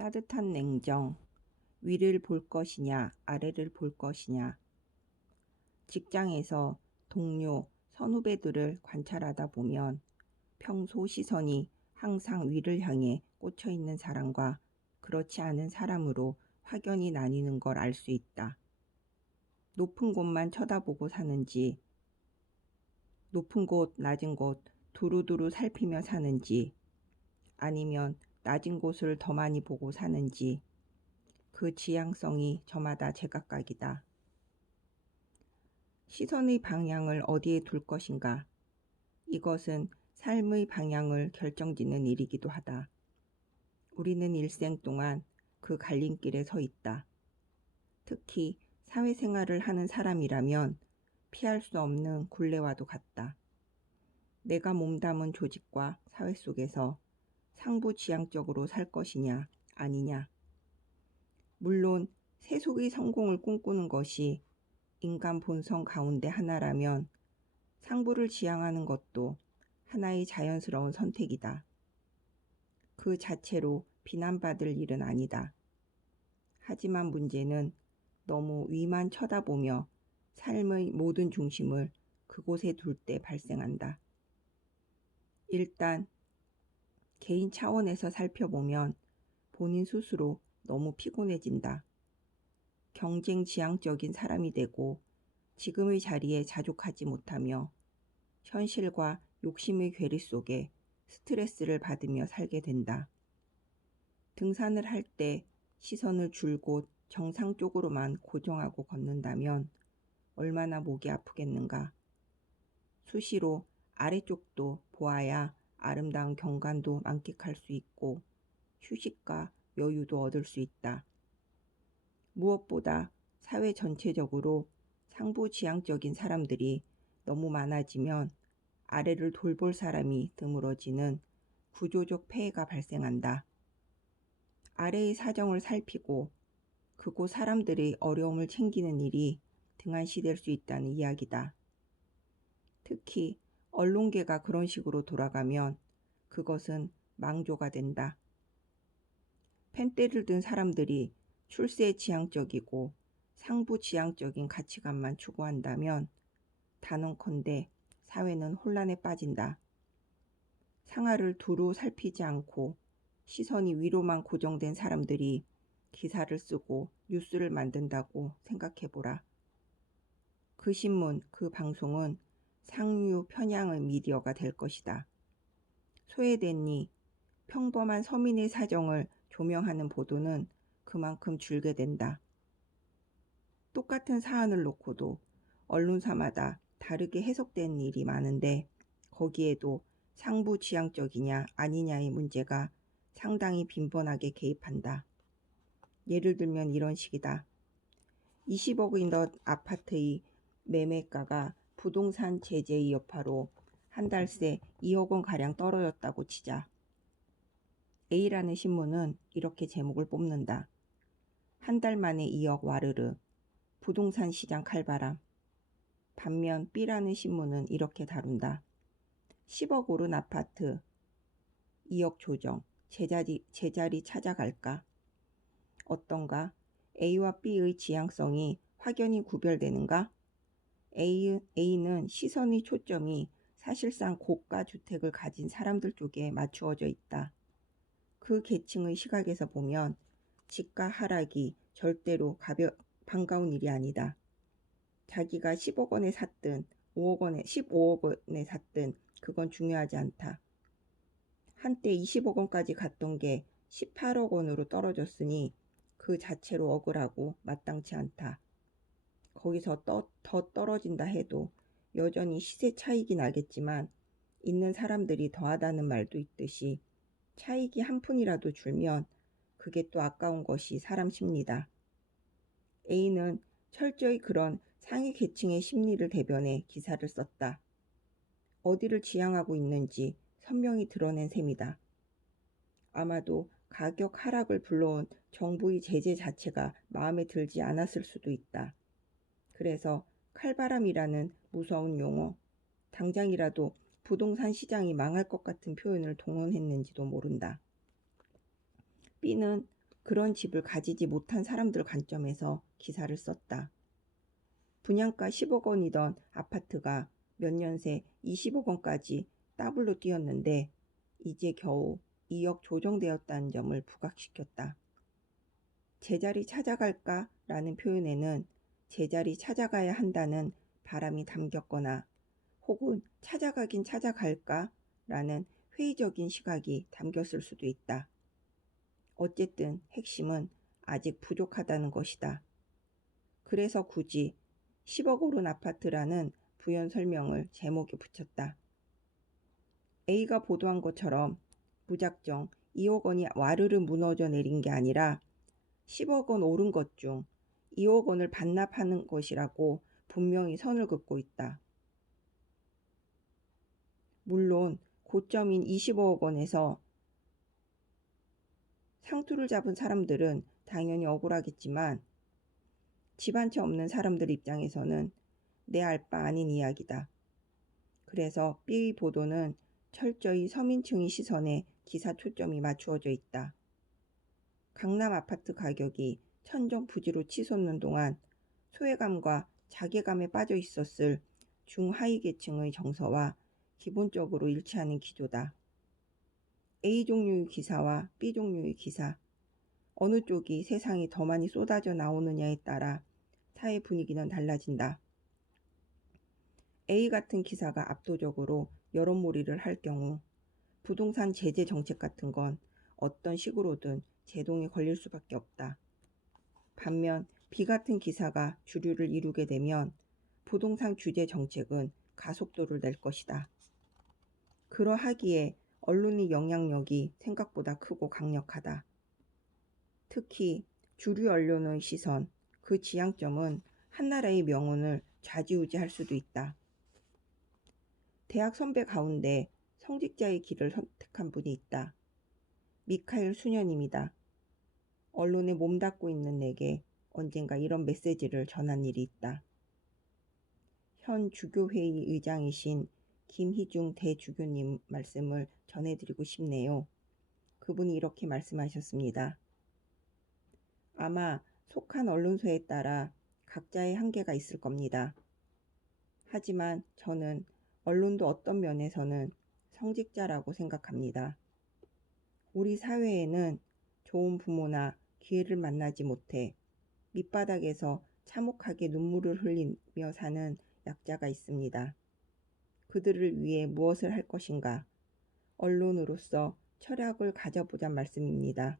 따뜻한 냉정, 위를 볼 것이냐 아래를 볼 것이냐. 직장에서 동료, 선후배들을 관찰하다 보면 평소 시선이 항상 위를 향해 꽂혀 있는 사람과 그렇지 않은 사람으로 확연히 나뉘는 걸 알 수 있다. 높은 곳만 쳐다보고 사는지, 높은 곳, 낮은 곳 두루두루 살피며 사는지, 아니면 낮은 곳을 더 많이 보고 사는지, 그 지향성이 저마다 제각각이다. 시선의 방향을 어디에 둘 것인가? 이것은 삶의 방향을 결정짓는 일이기도 하다. 우리는 일생 동안 그 갈림길에 서 있다. 특히 사회생활을 하는 사람이라면 피할 수 없는 굴레와도 같다. 내가 몸담은 조직과 사회 속에서 상부지향적으로 살 것이냐 아니냐. 물론 세속의 성공을 꿈꾸는 것이 인간 본성 가운데 하나라면 상부를 지향하는 것도 하나의 자연스러운 선택이다. 그 자체로 비난받을 일은 아니다. 하지만 문제는 너무 위만 쳐다보며 삶의 모든 중심을 그곳에 둘 때 발생한다. 일단 개인 차원에서 살펴보면 본인 스스로 너무 피곤해진다. 경쟁 지향적인 사람이 되고 지금의 자리에 자족하지 못하며 현실과 욕심의 괴리 속에 스트레스를 받으며 살게 된다. 등산을 할 때 시선을 줄곧 정상 쪽으로만 고정하고 걷는다면 얼마나 목이 아프겠는가. 수시로 아래쪽도 보아야 아름다운 경관도 만끽할 수 있고 휴식과 여유도 얻을 수 있다. 무엇보다 사회 전체적으로 상부지향적인 사람들이 너무 많아지면 아래를 돌볼 사람이 드물어지는 구조적 폐해가 발생한다. 아래의 사정을 살피고 그곳 사람들의 어려움을 챙기는 일이 등한시될 수 있다는 이야기다. 특히 언론계가 그런 식으로 돌아가면 그것은 망조가 된다. 펜대를 든 사람들이 출세 지향적이고 상부 지향적인 가치관만 추구한다면 단언컨대 사회는 혼란에 빠진다. 상하를 두루 살피지 않고 시선이 위로만 고정된 사람들이 기사를 쓰고 뉴스를 만든다고 생각해보라. 그 신문, 그 방송은 상류 편향의 미디어가 될 것이다. 소외됐니? 평범한 서민의 사정을 조명하는 보도는 그만큼 줄게 된다. 똑같은 사안을 놓고도 언론사마다 다르게 해석되는 일이 많은데 거기에도 상부지향적이냐 아니냐의 문제가 상당히 빈번하게 개입한다. 예를 들면 이런 식이다. 20억의 넛 아파트의 매매가가 부동산 제재의 여파로 한 달 새 2억 원가량 떨어졌다고 치자. A라는 신문은 이렇게 제목을 뽑는다. 한 달 만에 2억 와르르, 부동산 시장 칼바람. 반면 B라는 신문은 이렇게 다룬다. 10억 오른 아파트, 2억 조정, 제자리 찾아갈까? 어떤가? A와 B의 지향성이 확연히 구별되는가? A는 시선의 초점이 사실상 고가 주택을 가진 사람들 쪽에 맞추어져 있다. 그 계층의 시각에서 보면 집가 하락이 절대로 반가운 일이 아니다. 자기가 10억 원에 샀든 15억 원에 샀든 그건 중요하지 않다. 한때 20억 원까지 갔던 게 18억 원으로 떨어졌으니 그 자체로 억울하고 마땅치 않다. 거기서 더 떨어진다 해도 여전히 시세 차익이 나겠지만 있는 사람들이 더하다는 말도 있듯이 차익이 한 푼이라도 줄면 그게 또 아까운 것이 사람 심리다. A는 철저히 그런 상위 계층의 심리를 대변해 기사를 썼다. 어디를 지향하고 있는지 선명히 드러낸 셈이다. 아마도 가격 하락을 불러온 정부의 제재 자체가 마음에 들지 않았을 수도 있다. 그래서 칼바람이라는 무서운 용어, 당장이라도 부동산 시장이 망할 것 같은 표현을 동원했는지도 모른다. B는 그런 집을 가지지 못한 사람들 관점에서 기사를 썼다. 분양가 10억 원이던 아파트가 몇 년 새 20억 원까지 더블로 뛰었는데 이제 겨우 2억 조정되었다는 점을 부각시켰다. 제자리 찾아갈까? 라는 표현에는 제자리 찾아가야 한다는 바람이 담겼거나 혹은 찾아가긴 찾아갈까? 라는 회의적인 시각이 담겼을 수도 있다. 어쨌든 핵심은 아직 부족하다는 것이다. 그래서 굳이 10억 오른 아파트라는 부연 설명을 제목에 붙였다. A가 보도한 것처럼 무작정 2억 원이 와르르 무너져 내린 게 아니라 10억 원 오른 것 중 2억 원을 반납하는 것이라고 분명히 선을 긋고 있다. 물론 고점인 25억 원에서 상투를 잡은 사람들은 당연히 억울하겠지만 집 한 채 없는 사람들 입장에서는 내 알 바 아닌 이야기다. 그래서 B의 보도는 철저히 서민층의 시선에 기사 초점이 맞추어져 있다. 강남 아파트 가격이 천정부지로 치솟는 동안 소외감과 자괴감에 빠져 있었을 중하위 계층의 정서와 기본적으로 일치하는 기조다. A 종류의 기사와 B 종류의 기사, 어느 쪽이 세상에 더 많이 쏟아져 나오느냐에 따라 사회 분위기는 달라진다. A 같은 기사가 압도적으로 여론몰이를 할 경우 부동산 제재 정책 같은 건 어떤 식으로든 제동에 걸릴 수밖에 없다. 반면 B 같은 기사가 주류를 이루게 되면 부동산 규제 정책은 가속도를 낼 것이다. 그러하기에 언론의 영향력이 생각보다 크고 강력하다. 특히 주류 언론의 시선, 그 지향점은 한 나라의 명운을 좌지우지할 수도 있다. 대학 선배 가운데 성직자의 길을 선택한 분이 있다. 미카엘 수녀님이다. 언론에 몸담고 있는 내게 언젠가 이런 메시지를 전한 일이 있다. 현 주교회의 의장이신 김희중 대주교님 말씀을 전해드리고 싶네요. 그분이 이렇게 말씀하셨습니다. 아마 속한 언론사에 따라 각자의 한계가 있을 겁니다. 하지만 저는 언론도 어떤 면에서는 성직자라고 생각합니다. 우리 사회에는 좋은 부모나 기회를 만나지 못해 밑바닥에서 참혹하게 눈물을 흘리며 사는 약자가 있습니다. 그들을 위해 무엇을 할 것인가? 언론으로서 철학을 가져보자 말씀입니다.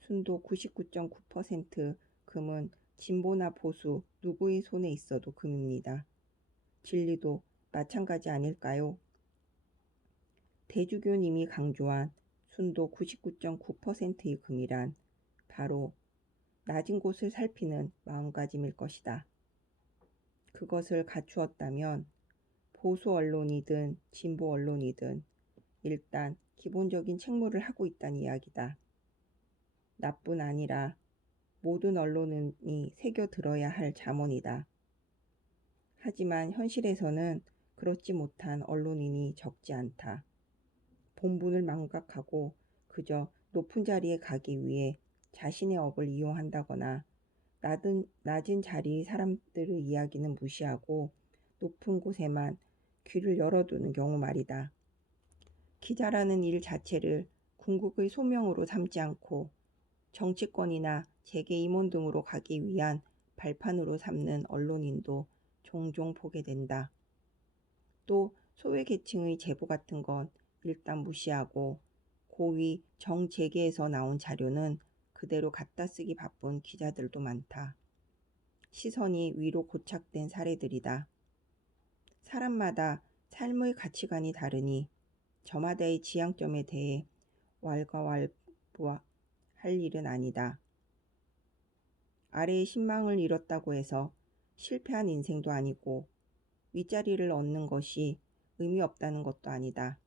순도 99.9% 금은 진보나 보수 누구의 손에 있어도 금입니다. 진리도 마찬가지 아닐까요? 대주교님이 강조한 순도 99.9%의 금이란 바로 낮은 곳을 살피는 마음가짐일 것이다. 그것을 갖추었다면 보수 언론이든 진보 언론이든 일단 기본적인 책무를 하고 있다는 이야기다. 나뿐 아니라 모든 언론이 새겨들어야 할 잠언이다. 하지만 현실에서는 그렇지 못한 언론인이 적지 않다. 본분을 망각하고 그저 높은 자리에 가기 위해 자신의 업을 이용한다거나 낮은 자리의 사람들의 이야기는 무시하고 높은 곳에만 귀를 열어두는 경우 말이다. 기자라는 일 자체를 궁극의 소명으로 삼지 않고 정치권이나 재계 임원 등으로 가기 위한 발판으로 삼는 언론인도 종종 보게 된다. 또 소외계층의 제보 같은 건 일단 무시하고 고위 정재계에서 나온 자료는 그대로 갖다 쓰기 바쁜 기자들도 많다. 시선이 위로 고착된 사례들이다. 사람마다 삶의 가치관이 다르니 저마다의 지향점에 대해 왈가왈부할 일은 아니다. 아래의 신망을 잃었다고 해서 실패한 인생도 아니고 윗자리를 얻는 것이 의미 없다는 것도 아니다.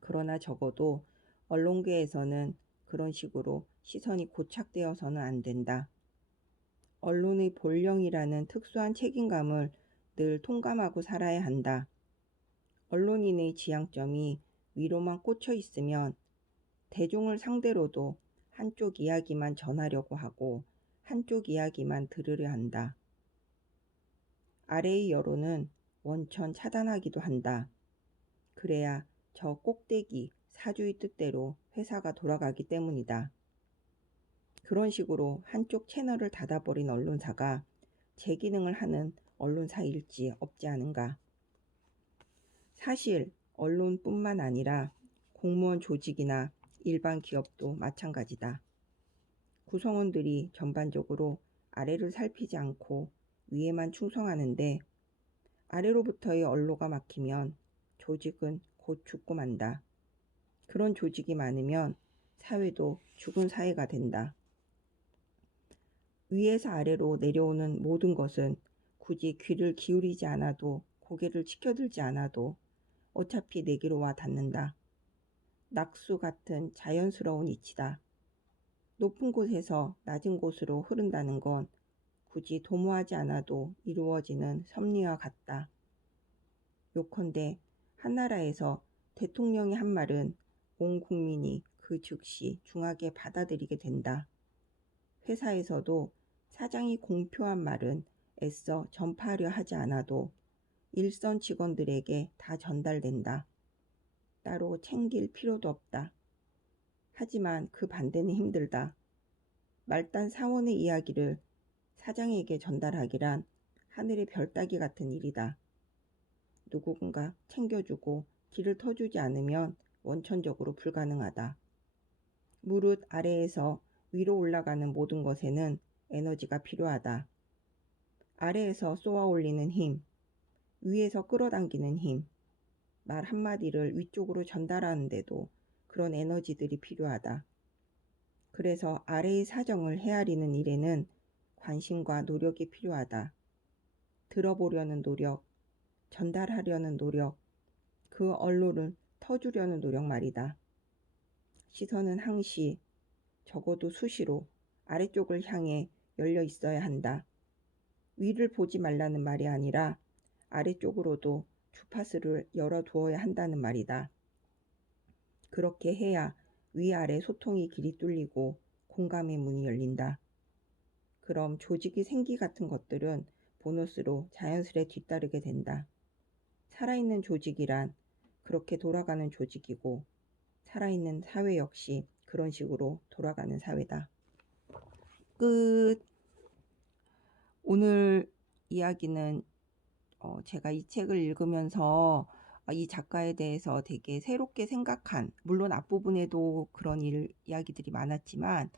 그러나 적어도 언론계에서는 그런 식으로 시선이 고착되어서는 안 된다. 언론의 본령이라는 특수한 책임감을 늘 통감하고 살아야 한다. 언론인의 지향점이 위로만 꽂혀 있으면 대중을 상대로도 한쪽 이야기만 전하려고 하고 한쪽 이야기만 들으려 한다. 아래의 여론은 원천 차단하기도 한다. 그래야 저 꼭대기 사주의 뜻대로 회사가 돌아가기 때문이다. 그런 식으로 한쪽 채널을 닫아버린 언론사가 제 기능을 하는 언론사일지 없지 않은가. 사실 언론뿐만 아니라 공무원 조직이나 일반 기업도 마찬가지다. 구성원들이 전반적으로 아래를 살피지 않고 위에만 충성하는데 아래로부터의 언로가 막히면 조직은 곧 죽고 만다. 그런 조직이 많으면 사회도 죽은 사회가 된다. 위에서 아래로 내려오는 모든 것은 굳이 귀를 기울이지 않아도 고개를 치켜들지 않아도 어차피 내게로 와 닿는다. 낙수 같은 자연스러운 이치다. 높은 곳에서 낮은 곳으로 흐른다는 건 굳이 도모하지 않아도 이루어지는 섭리와 같다. 요컨대 한나라에서 대통령이 한 말은 온 국민이 그 즉시 중하게 받아들이게 된다. 회사에서도 사장이 공표한 말은 애써 전파하려 하지 않아도 일선 직원들에게 다 전달된다. 따로 챙길 필요도 없다. 하지만 그 반대는 힘들다. 말단 사원의 이야기를 사장에게 전달하기란 하늘의 별 따기 같은 일이다. 누군가 챙겨주고 길을 터주지 않으면 원천적으로 불가능하다. 무릇 아래에서 위로 올라가는 모든 것에는 에너지가 필요하다. 아래에서 쏘아 올리는 힘, 위에서 끌어당기는 힘, 말 한마디를 위쪽으로 전달하는데도 그런 에너지들이 필요하다. 그래서 아래의 사정을 헤아리는 일에는 관심과 노력이 필요하다. 들어보려는 노력, 전달하려는 노력, 그 언론을 터주려는 노력 말이다. 시선은 항시, 적어도 수시로 아래쪽을 향해 열려 있어야 한다. 위를 보지 말라는 말이 아니라 아래쪽으로도 주파수를 열어두어야 한다는 말이다. 그렇게 해야 위아래 소통의 길이 뚫리고 공감의 문이 열린다. 그럼 조직의 생기 같은 것들은 보너스로 자연스레 뒤따르게 된다. 살아있는 조직이란 그렇게 돌아가는 조직이고 살아있는 사회 역시 그런 식으로 돌아가는 사회다. 끝. 오늘 이야기는 제가 이 책을 읽으면서 이 작가에 대해서 되게 새롭게 생각한, 물론 앞부분에도 그런 이야기들이 많았지만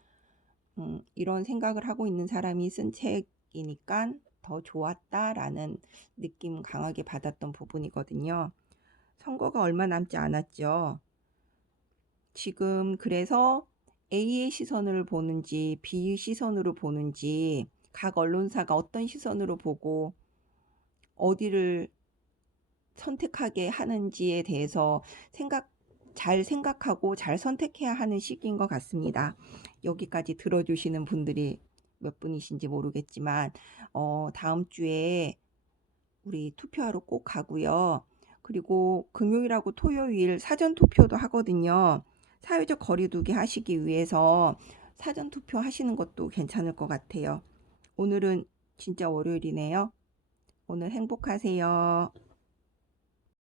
이런 생각을 하고 있는 사람이 쓴 책이니까 더 좋았다라는 느낌 강하게 받았던 부분이거든요. 선거가 얼마 남지 않았죠. 지금 그래서 A의 시선을 보는지 B의 시선으로 보는지 각 언론사가 어떤 시선으로 보고 어디를 선택하게 하는지에 대해서 잘 생각하고 잘 선택해야 하는 시기인 것 같습니다. 여기까지 들어주시는 분들이 몇 분이신지 모르겠지만 다음 주에 우리 투표하러 꼭 가고요. 그리고 금요일하고 토요일 사전 투표도 하거든요. 사회적 거리두기 하시기 위해서 사전 투표 하시는 것도 괜찮을 것 같아요. 오늘은 진짜 월요일이네요. 오늘 행복하세요.